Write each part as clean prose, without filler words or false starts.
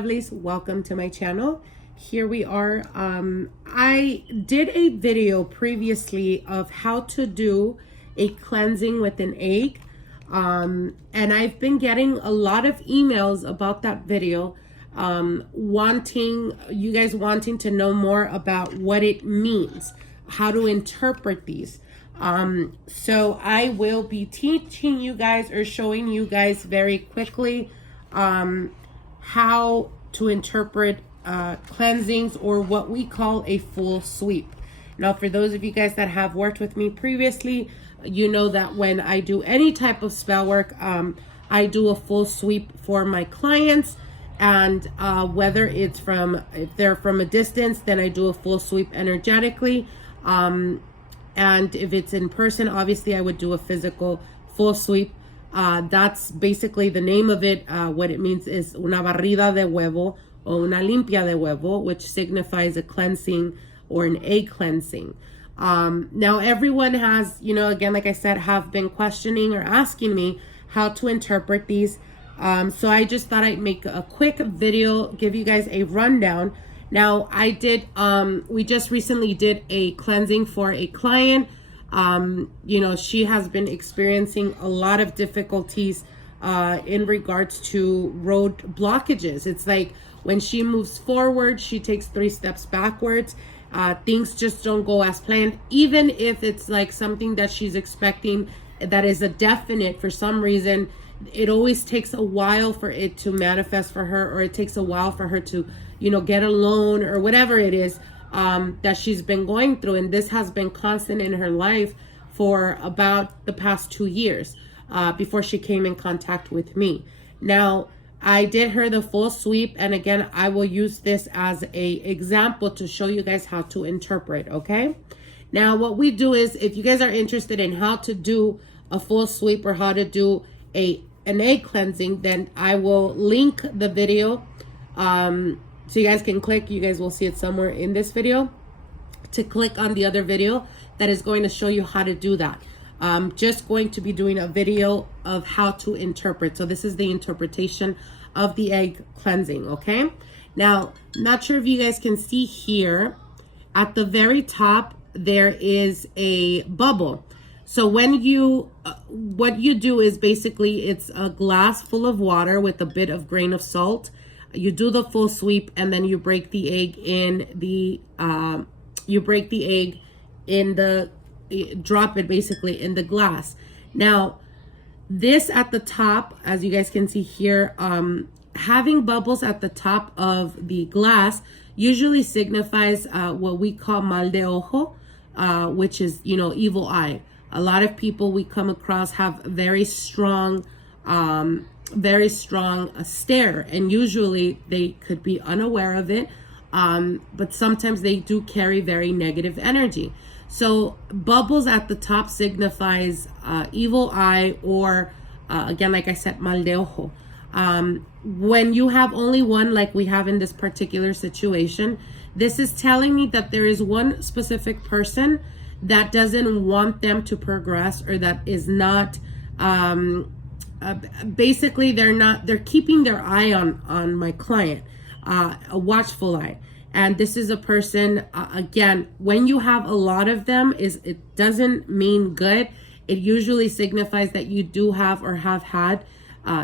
lovelies, welcome to my channel. Here we are. I did a video previously of how to do a cleansing with an egg, and I've been getting a lot of emails about that video, you guys wanting to know more about what it means, how to interpret these. So I will be teaching you guys or showing you guys very quickly how to interpret cleansings, or what we call a full sweep. Now, for those of you guys that have worked with me previously, you know that when I do any type of spell work, I do a full sweep for my clients. And whether it's if they're from a distance, then I do a full sweep energetically. And if it's in person, obviously I would do a physical full sweep. That's basically the name of it. What it means is una barrida de huevo or una limpia de huevo, which signifies a cleansing or an egg cleansing. Now everyone has, again, like I said, have been questioning or asking me how to interpret these. So I just thought I'd make a quick video, give you guys a rundown. Now we just recently did a cleansing for a client. She has been experiencing a lot of difficulties in regards to road blockages. It's like when she moves forward, she takes 3 steps backwards. Things just don't go as planned, even if it's like something that she's expecting that is a definite. For some reason, it always takes a while for it to manifest for her, or it takes a while for her to, get a loan or whatever it is that she's been going through. And this has been constant in her life for about the past 2 years before she came in contact with me. Now, I did her the full sweep, and again, I will use this as a example to show you guys how to interpret, okay? Now, what we do is, if you guys are interested in how to do a full sweep or how to do an egg cleansing, then I will link the video so you guys can click. You guys will see it somewhere in this video, to click on the other video that is going to show you how to do that. I'm just going to be doing a video of how to interpret. So this is the interpretation of the egg cleansing, okay? Now, not sure if you guys can see here, at the very top, there is a bubble. So when what you do is basically, it's a glass full of water with a bit of grain of salt. You do the full sweep, and then you break the egg drop it basically in the glass. Now, this at the top, as you guys can see here, having bubbles at the top of the glass usually signifies what we call mal de ojo, which is, evil eye. A lot of people we come across have very strong stare, and usually they could be unaware of it, but sometimes they do carry very negative energy. So bubbles at the top signifies evil eye, or again, like I said, mal de ojo. When you have only one, like we have in this particular situation, this is telling me that there is one specific person that doesn't want them to progress, or that is not, basically they're keeping their eye on my client, a watchful eye. And this is a person, again, when you have a lot of them, it doesn't mean good. It usually signifies that you do have or have had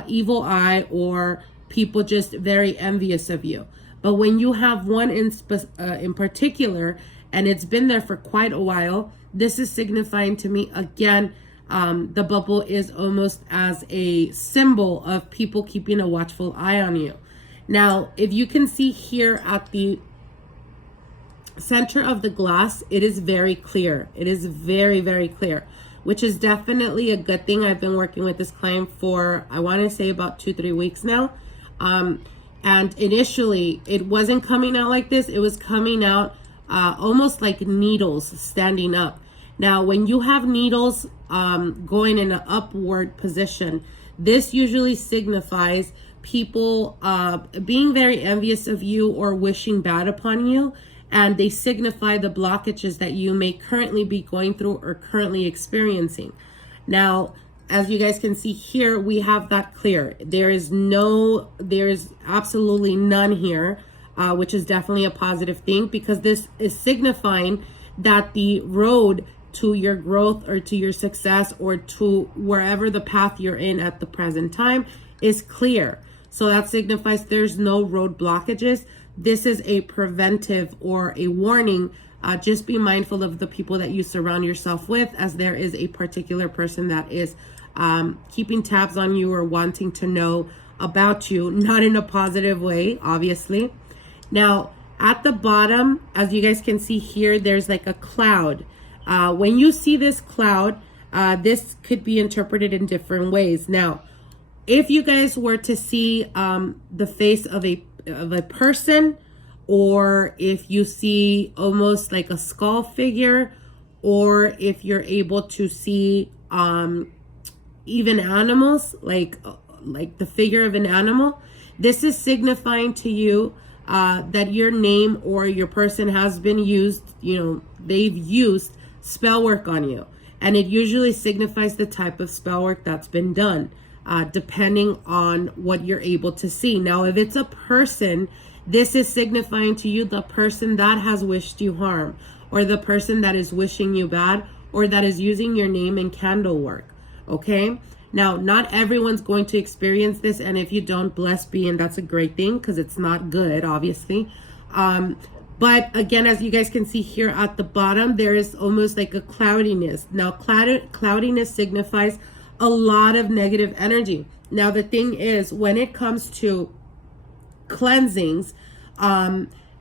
evil eye, or people just very envious of you. But when you have one in particular, and it's been there for quite a while, this is signifying to me, again, the bubble is almost as a symbol of people keeping a watchful eye on you. Now, if you can see here at the center of the glass, it is very clear. It is very, very clear, which is definitely a good thing. I've been working with this client for, I want to say, about 2-3 weeks now. And initially, it wasn't coming out like this. It was coming out almost like needles standing up. Now, when you have needles going in an upward position, this usually signifies people being very envious of you or wishing bad upon you. And they signify the blockages that you may currently be going through or currently experiencing. Now, as you guys can see here, we have that clear. There is absolutely none here, which is definitely a positive thing, because this is signifying that the road to your growth or to your success or to wherever the path you're in at the present time is clear. So that signifies there's no road blockages. This is a preventive or a warning. Just be mindful of the people that you surround yourself with, as there is a particular person that is keeping tabs on you or wanting to know about you, not in a positive way, obviously. Now, at the bottom, as you guys can see here, there's like a cloud. When you see this cloud, this could be interpreted in different ways. Now, if you guys were to see the face of a person, or if you see almost like a skull figure, or if you're able to see even animals, like the figure of an animal, this is signifying to you that your name or your person has been used, they've used spell work on you. And it usually signifies the type of spell work that's been done, depending on what you're able to see. Now, if it's a person, this is signifying to you the person that has wished you harm, or the person that is wishing you bad, or that is using your name in candle work. Okay? Now, not everyone's going to experience this, and if you don't, bless be, and that's a great thing, because it's not good, obviously. But again, as you guys can see here at the bottom, there is almost like a cloudiness. Now, cloudiness signifies a lot of negative energy. Now, the thing is, when it comes to cleansings,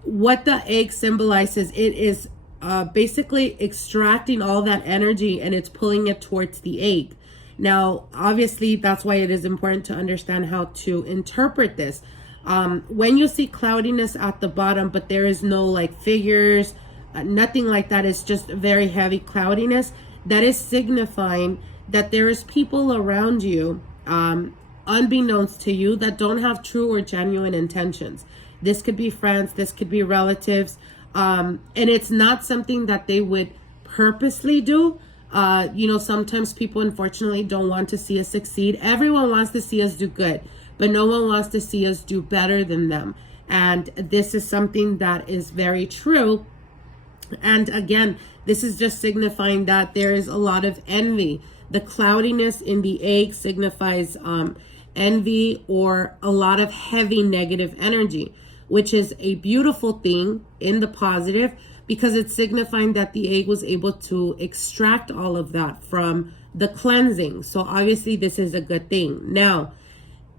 what the egg symbolizes, it is basically extracting all that energy and it's pulling it towards the egg. Now, obviously, that's why it is important to understand how to interpret this. When you see cloudiness at the bottom, but there is no like figures, nothing like that, it's just very heavy cloudiness, that is signifying that there is people around you, unbeknownst to you, that don't have true or genuine intentions. This could be friends, this could be relatives, and it's not something that they would purposely do. Sometimes people unfortunately don't want to see us succeed. Everyone wants to see us do good, but no one wants to see us do better than them. And this is something that is very true. And again, this is just signifying that there is a lot of envy. The cloudiness in the egg signifies envy or a lot of heavy negative energy, which is a beautiful thing in the positive, because it's signifying that the egg was able to extract all of that from the cleansing. So obviously this is a good thing. Now,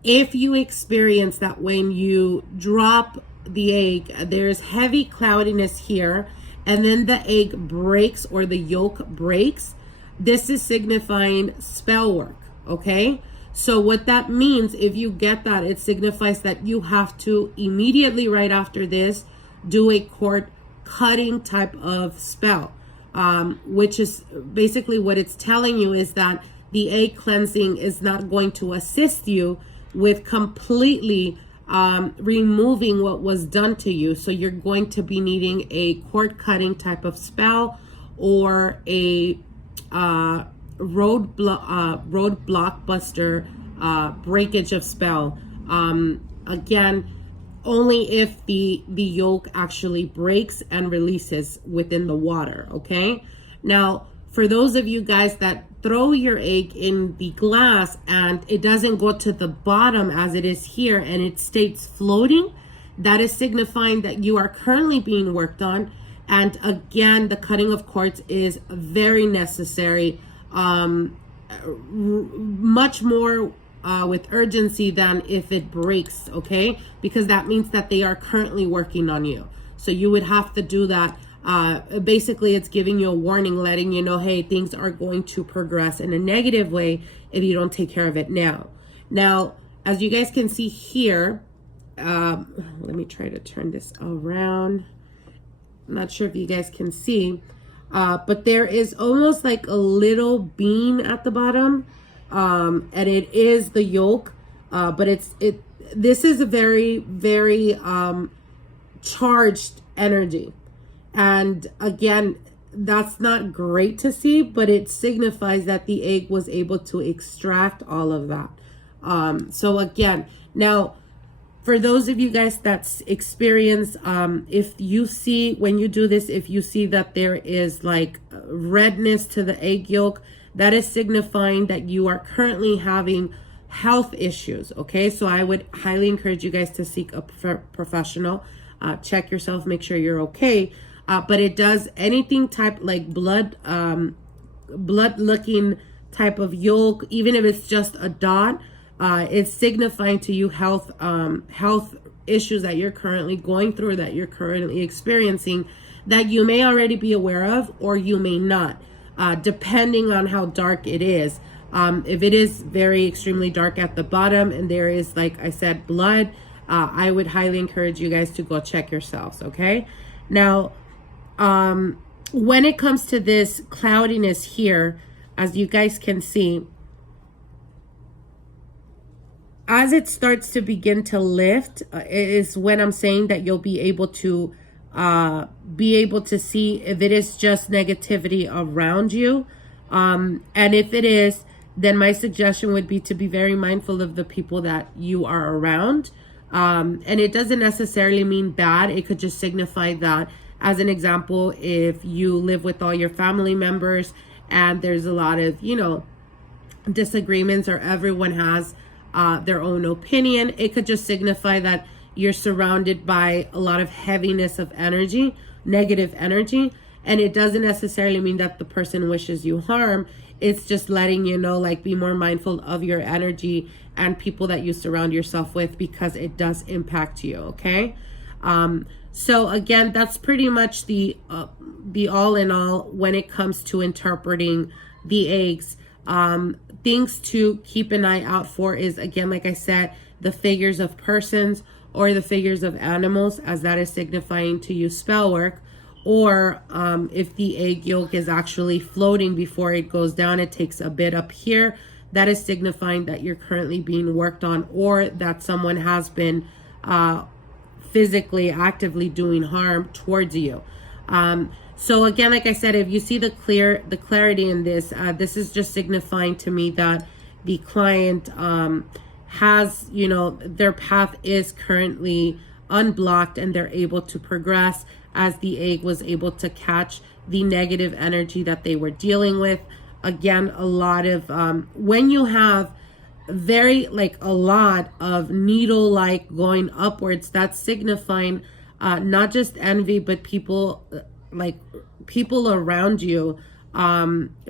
if you experience that when you drop the egg, there's heavy cloudiness here, and then the egg breaks or the yolk breaks, this is signifying spell work, okay? So what that means, if you get that, it signifies that you have to immediately right after this do a cord cutting type of spell, which is basically what it's telling you is that the egg cleansing is not going to assist you with completely removing what was done to you. So you're going to be needing a cord cutting type of spell, or a blockbuster breakage of spell. Again, only if the yolk actually breaks and releases within the water. Okay, now for those of you guys that throw your egg in the glass and it doesn't go to the bottom as it is here and it stays floating, that is signifying that you are currently being worked on. And again, the cutting of cords is very necessary, much more with urgency than if it breaks, okay? Because that means that they are currently working on you. So you would have to do that. Basically, it's giving you a warning, letting you know, hey, things are going to progress in a negative way if you don't take care of it now. Now, as you guys can see here, let me try to turn this around. I'm not sure if you guys can see, but there is almost like a little bean at the bottom, and it is the yolk, but this is a very, very charged energy. And again, that's not great to see, but it signifies that the egg was able to extract all of that. So again, now for those of you guys that's experienced, if you see, when you do this, if you see that there is like redness to the egg yolk, that is signifying that you are currently having health issues. Okay, so I would highly encourage you guys to seek a professional, check yourself, make sure you're okay. But it does anything type like blood looking type of yolk, even if it's just a dot, it's signifying to you health issues that you're currently going through, that you're currently experiencing, that you may already be aware of, or you may not, depending on how dark it is. If it is very extremely dark at the bottom and there is, like I said, blood, I would highly encourage you guys to go check yourselves. Okay, now when it comes to this cloudiness here, as you guys can see, as it starts to begin to lift, is when I'm saying that you'll be able to see if it is just negativity around you. And if it is, then my suggestion would be to be very mindful of the people that you are around. And it doesn't necessarily mean bad. It could just signify that, as an example, if you live with all your family members and there's a lot of, disagreements, or everyone has their own opinion, it could just signify that you're surrounded by a lot of heaviness of energy, negative energy. And it doesn't necessarily mean that the person wishes you harm. It's just letting you know, like, be more mindful of your energy and people that you surround yourself with, because it does impact you. Okay. So again, that's pretty much the all in all when it comes to interpreting the eggs. Things to keep an eye out for is, again, like I said, the figures of persons or the figures of animals, as that is signifying to you spell work. Or if the egg yolk is actually floating before it goes down, it takes a bit up here, that is signifying that you're currently being worked on, or that someone has been physically actively doing harm towards you. So again, like I said, if you see the clarity in this, this is just signifying to me that the client has, their path is currently unblocked and they're able to progress, as the egg was able to catch the negative energy that they were dealing with. Again, a lot of, when you have a lot of needle-like going upwards, that's signifying not just envy, but people around you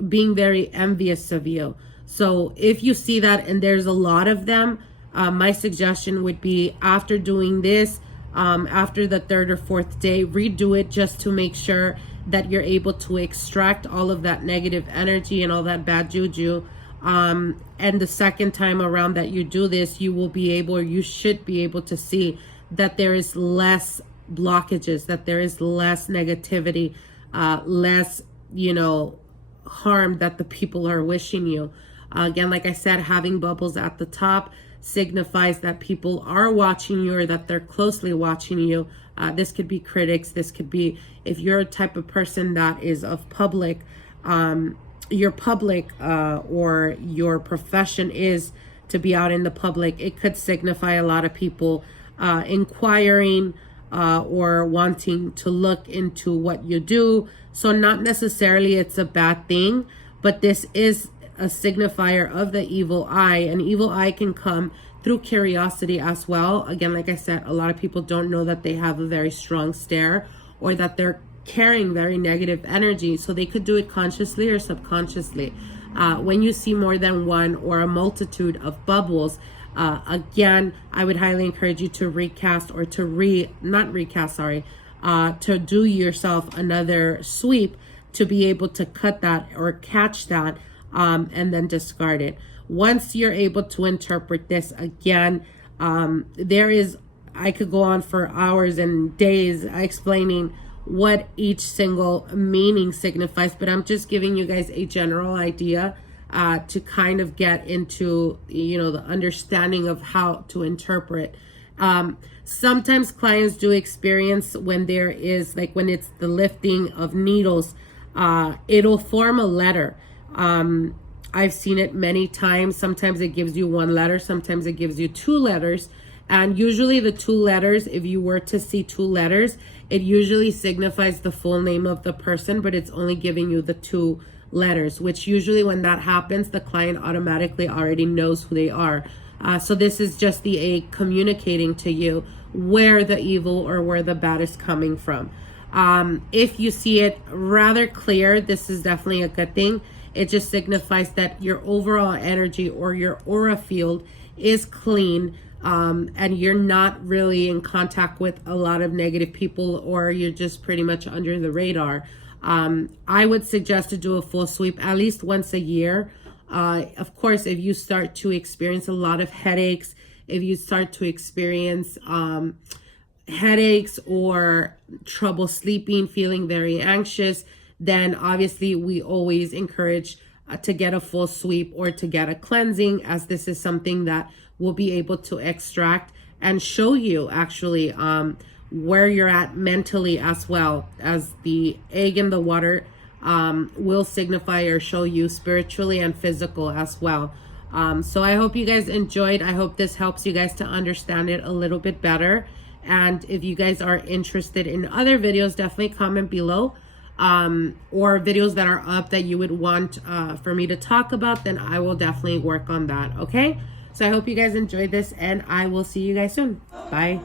being very envious of you. So if you see that and there's a lot of them, my suggestion would be, after doing this, after the 3rd or 4th day, redo it just to make sure that you're able to extract all of that negative energy and all that bad juju. And the second time around that you do this, you will be able, or you should be able to see that there is less blockages, that there is less negativity, less, harm that the people are wishing you. Again, like I said, having bubbles at the top signifies that people are watching you, or that they're closely watching you. This could be critics. This could be, if you're a type of person that is of public, your public or your profession is to be out in the public, it could signify a lot of people inquiring or wanting to look into what you do. So not necessarily it's a bad thing, but this is a signifier of the evil eye. An evil eye can come through curiosity as well. Again, like I said, a lot of people don't know that they have a very strong stare, or that they're carrying very negative energy. So they could do it consciously or subconsciously. When you see more than one or a multitude of bubbles, again, I would highly encourage you to recast, or to to do yourself another sweep to be able to cut that or catch that, and then discard it. Once you're able to interpret this, again, I could go on for hours and days explaining what each single meaning signifies, but I'm just giving you guys a general idea to kind of get into, the understanding of how to interpret. Sometimes clients do experience when there is, when it's the lifting of needles, it'll form a letter. I've seen it many times. Sometimes it gives you one letter, sometimes it gives you two letters. And usually the two letters, if you were to see two letters, it usually signifies the full name of the person, but it's only giving you the two letters, which usually when that happens, the client automatically already knows who they are. So this is just the communicating to you where the evil or where the bad is coming from. If you see it rather clear, this is definitely a good thing. It just signifies that your overall energy or your aura field is clean, and you're not really in contact with a lot of negative people, or you're just pretty much under the radar. I would suggest to do a full sweep at least once a year. Of course, if you start to experience a lot of headaches, if you start to experience headaches or trouble sleeping, feeling very anxious, then obviously we always encourage to get a full sweep or to get a cleansing, as this is something that will be able to extract and show you actually where you're at mentally, as well as the egg in the water will signify or show you spiritually and physical as well. So I hope you guys enjoyed. I hope this helps you guys to understand it a little bit better. And if you guys are interested in other videos, definitely comment below, or videos that are up that you would want for me to talk about, then I will definitely work on that. Okay, so I hope you guys enjoyed this, and I will see you guys soon. Bye.